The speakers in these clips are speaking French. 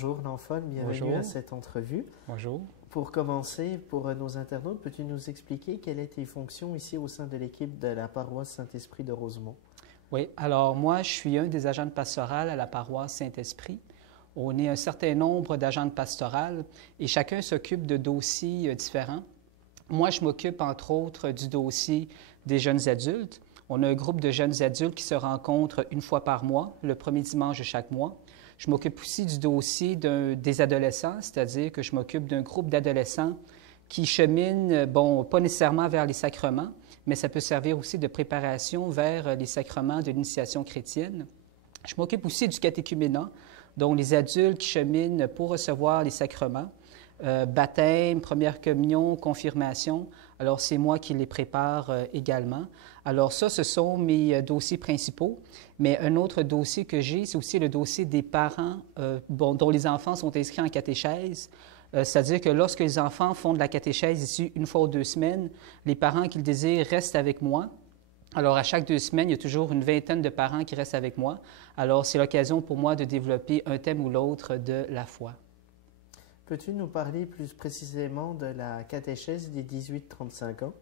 Bonjour Lanfol, bienvenue Bonjour. à cette entrevue. Bonjour. Pour commencer, pour nos internautes, peux-tu nous expliquer quelles sont tes fonctions ici au sein de l'équipe de la paroisse Saint-Esprit de Rosemont? Oui, alors moi, je suis un des agents de pastoral à la paroisse Saint-Esprit. On est un certain nombre d'agents de pastoral et chacun s'occupe de dossiers différents. Moi, je m'occupe entre autres du dossier des jeunes adultes. On a un groupe de jeunes adultes qui se rencontrent une fois par mois, le premier dimanche de chaque mois. Je m'occupe aussi du dossier des adolescents, c'est-à-dire que je m'occupe d'un groupe d'adolescents qui cheminent, bon, pas nécessairement vers les sacrements, mais ça peut servir aussi de préparation vers les sacrements de l'initiation chrétienne. Je m'occupe aussi du catéchuménat, donc les adultes qui cheminent pour recevoir les sacrements, baptême, première communion, confirmation. Alors, c'est moi qui les prépare également. Alors ça, ce sont mes dossiers principaux. Mais un autre dossier que j'ai, c'est aussi le dossier des parents dont les enfants sont inscrits en catéchèse. C'est-à-dire que lorsque les enfants font de la catéchèse ici une fois ou 2 semaines, les parents qui le désirent restent avec moi. Alors, à chaque 2 semaines, il y a toujours une vingtaine de parents qui restent avec moi. Alors, c'est l'occasion pour moi de développer un thème ou l'autre de la foi. Peux-tu nous parler plus précisément de la catéchèse des 18-35 ans?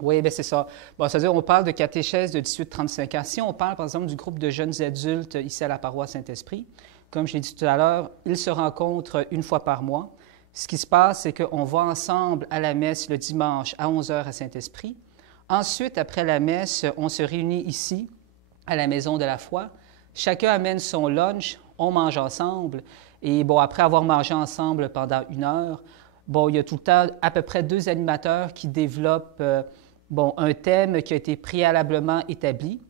Oui, bien c'est ça. Bon, c'est-à-dire, on parle de catéchèse de 18-35 ans. Si on parle, par exemple, du groupe de jeunes adultes ici à la paroisse Saint-Esprit, comme je l'ai dit tout à l'heure, ils se rencontrent une fois par mois. Ce qui se passe, c'est qu'on va ensemble à la messe le dimanche à 11 h à Saint-Esprit. Ensuite, après la messe, on se réunit ici, à la Maison de la foi. Chacun amène son lunch, on mange ensemble. Et bon, après avoir mangé ensemble pendant 1 heure, bon, il y a tout le temps à peu près 2 animateurs qui développent un thème qui a été préalablement établi.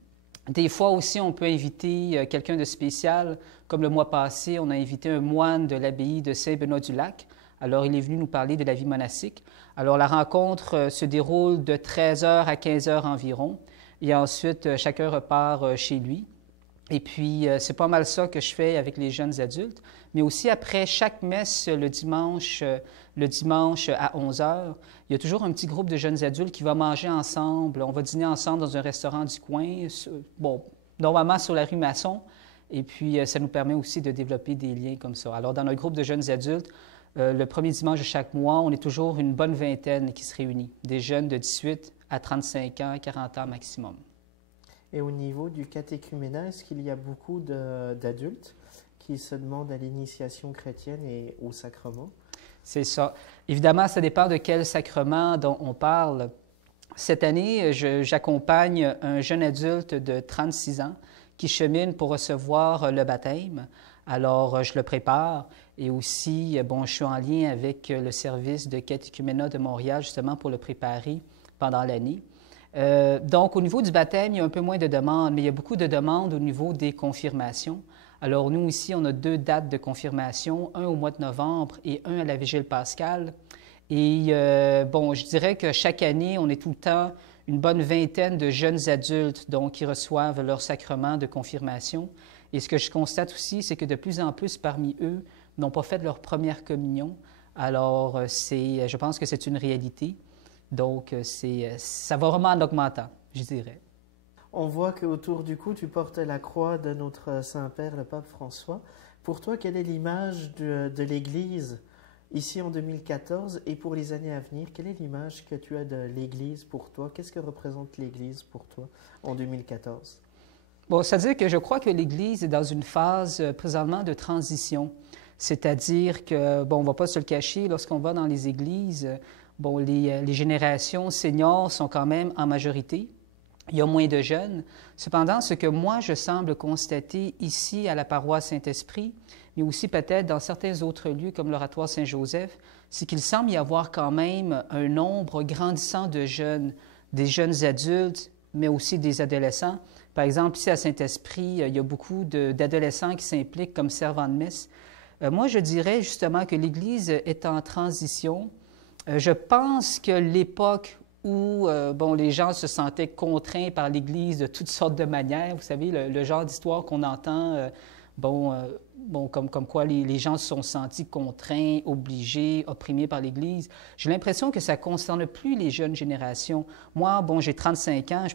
Des fois aussi, on peut inviter quelqu'un de spécial. Comme le mois passé, on a invité un moine de l'abbaye de Saint-Benoît-du-Lac. Alors, il est venu nous parler de la vie monastique. Alors, la rencontre se déroule de 13 h à 15 h environ. Et ensuite, chacun repart chez lui. Et puis, c'est pas mal ça que je fais avec les jeunes adultes. Mais aussi, après chaque messe le dimanche à 11 h, il y a toujours un petit groupe de jeunes adultes qui va manger ensemble. On va dîner ensemble dans un restaurant du coin, bon, normalement sur la rue Masson. Et puis, ça nous permet aussi de développer des liens comme ça. Alors, dans notre groupe de jeunes adultes, le premier dimanche de chaque mois, on est toujours une bonne vingtaine qui se réunit. Des jeunes de 18 à 35 ans, 40 ans maximum. Et au niveau du catéchuménat, est-ce qu'il y a beaucoup d'adultes qui se demandent à l'initiation chrétienne et au sacrement? C'est ça. Évidemment, ça dépend de quel sacrement dont on parle. Cette année, j'accompagne un jeune adulte de 36 ans qui chemine pour recevoir le baptême. Alors, je le prépare et aussi, bon, je suis en lien avec le service de catéchuménat de Montréal justement pour le préparer pendant l'année. Donc, au niveau du baptême, il y a un peu moins de demandes, mais il y a beaucoup de demandes au niveau des confirmations. Alors, nous, ici, on a 2 dates de confirmation, un au mois de novembre et un à la Vigile pascale. Et, bon, je dirais que chaque année, on est tout le temps une bonne vingtaine de jeunes adultes donc, qui reçoivent leur sacrement de confirmation. Et ce que je constate aussi, c'est que de plus en plus parmi eux n'ont pas fait leur première communion. Alors, je pense que c'est une réalité. Donc, ça va vraiment en augmentant, je dirais. On voit qu'autour du cou, tu portes la croix de notre Saint-Père, le pape François. Pour toi, quelle est l'image de l'Église ici en 2014 et pour les années à venir? Quelle est l'image que tu as de l'Église pour toi? Qu'est-ce que représente l'Église pour toi en 2014? Bon, c'est-à-dire que je crois que l'Église est dans une phase présentement de transition. C'est-à-dire que, bon, on ne va pas se le cacher, lorsqu'on va dans les églises, bon, les générations seniors sont quand même en majorité. Il y a moins de jeunes. Cependant, ce que moi, je semble constater ici à la paroisse Saint-Esprit, mais aussi peut-être dans certains autres lieux comme l'Oratoire Saint-Joseph, c'est qu'il semble y avoir quand même un nombre grandissant de jeunes, des jeunes adultes, mais aussi des adolescents. Par exemple, ici à Saint-Esprit, il y a beaucoup d'adolescents qui s'impliquent comme servants de messe. Moi, je dirais justement que l'Église est en transition. Je pense que l'époque où bon, les gens se sentaient contraints par l'Église de toutes sortes de manières, vous savez, le genre d'histoire qu'on entend, bon, bon, comme quoi les gens se sont sentis contraints, obligés, opprimés par l'Église. J'ai l'impression que ça ne concerne plus les jeunes générations. Moi, bon, j'ai 35 ans,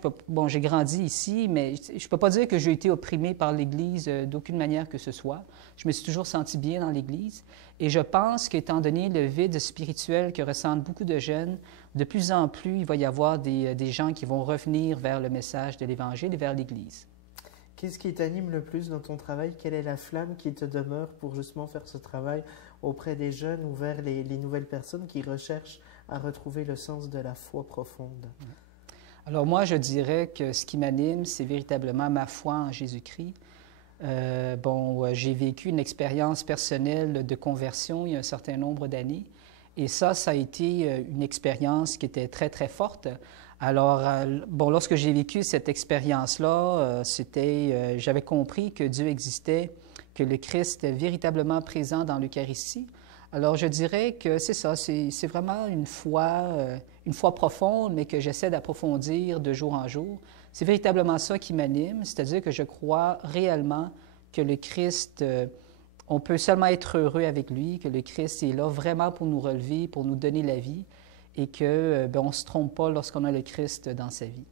j'ai grandi ici, mais je ne peux pas dire que j'ai été opprimé par l'Église d'aucune manière que ce soit. Je me suis toujours senti bien dans l'Église. Et je pense qu'étant donné le vide spirituel que ressentent beaucoup de jeunes, de plus en plus, il va y avoir des gens qui vont revenir vers le message de l'Évangile et vers l'Église. Qu'est-ce qui t'anime le plus dans ton travail? Quelle est la flamme qui te demeure pour justement faire ce travail auprès des jeunes ou vers les nouvelles personnes qui recherchent à retrouver le sens de la foi profonde? Alors moi, je dirais que ce qui m'anime, c'est véritablement ma foi en Jésus-Christ. J'ai vécu une expérience personnelle de conversion il y a un certain nombre d'années. Et ça a été une expérience qui était très, très forte. Alors, lorsque j'ai vécu cette expérience-là, j'avais compris que Dieu existait, que le Christ est véritablement présent dans l'Eucharistie. Alors, je dirais que c'est ça, c'est vraiment une foi profonde, mais que j'essaie d'approfondir de jour en jour. C'est véritablement ça qui m'anime, c'est-à-dire que je crois réellement que le Christ, on peut seulement être heureux avec lui, que le Christ est là vraiment pour nous relever, pour nous donner la vie, et qu'on ne se trompe pas lorsqu'on a le Christ dans sa vie.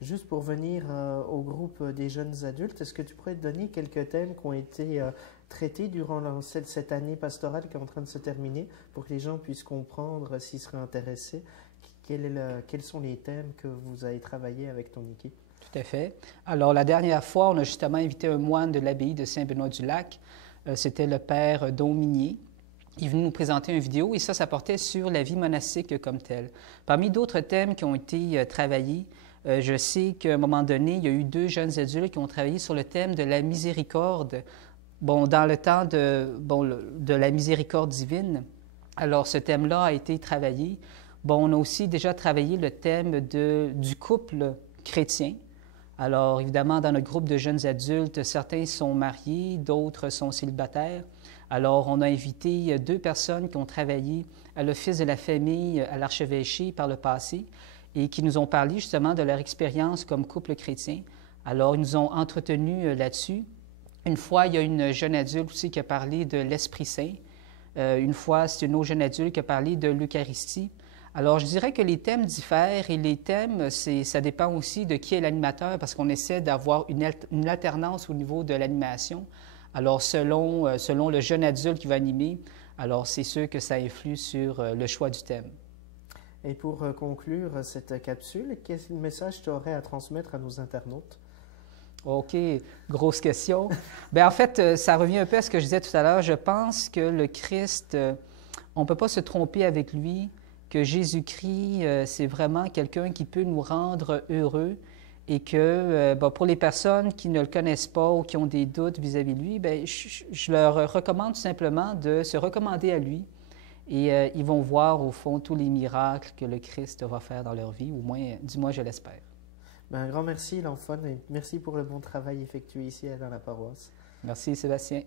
Juste pour venir au groupe des jeunes adultes, est-ce que tu pourrais te donner quelques thèmes qui ont été traités durant cette année pastorale qui est en train de se terminer, pour que les gens puissent comprendre s'ils seraient intéressés? Quels sont les thèmes que vous avez travaillé avec ton équipe? Tout à fait. Alors, la dernière fois, on a justement invité un moine de l'abbaye de Saint-Benoît-du-Lac. C'était le père Don Minier. Il est venu nous présenter une vidéo et ça portait sur la vie monastique comme telle. Parmi d'autres thèmes qui ont été travaillés, je sais qu'à un moment donné, il y a eu 2 jeunes adultes qui ont travaillé sur le thème de la miséricorde, dans le temps de la miséricorde divine. Alors, ce thème-là a été travaillé. On a aussi déjà travaillé le thème du couple chrétien. Alors, évidemment, dans notre groupe de jeunes adultes, certains sont mariés, d'autres sont célibataires. Alors, on a invité 2 personnes qui ont travaillé à l'Office de la famille à l'archevêché par le passé et qui nous ont parlé justement de leur expérience comme couple chrétien. Alors, ils nous ont entretenus là-dessus. Une fois, il y a une jeune adulte aussi qui a parlé de l'Esprit Saint. Une fois, c'est une autre jeune adulte qui a parlé de l'Eucharistie. Alors, je dirais que les thèmes diffèrent et les thèmes, ça dépend aussi de qui est l'animateur parce qu'on essaie d'avoir une alternance au niveau de l'animation. Alors, selon le jeune adulte qui va animer, alors c'est sûr que ça influe sur le choix du thème. Et pour conclure cette capsule, quel message tu aurais à transmettre à nos internautes? OK, grosse question. Bien, en fait, ça revient un peu à ce que je disais tout à l'heure. Je pense que le Christ, on ne peut pas se tromper avec lui, que Jésus-Christ, c'est vraiment quelqu'un qui peut nous rendre heureux et que pour les personnes qui ne le connaissent pas ou qui ont des doutes vis-à-vis de lui, bien, je leur recommande tout simplement de se recommander à lui et ils vont voir au fond tous les miracles que le Christ va faire dans leur vie, du moins je l'espère. Un grand merci, Lanfon, et merci pour le bon travail effectué ici dans la paroisse. Merci, Sébastien.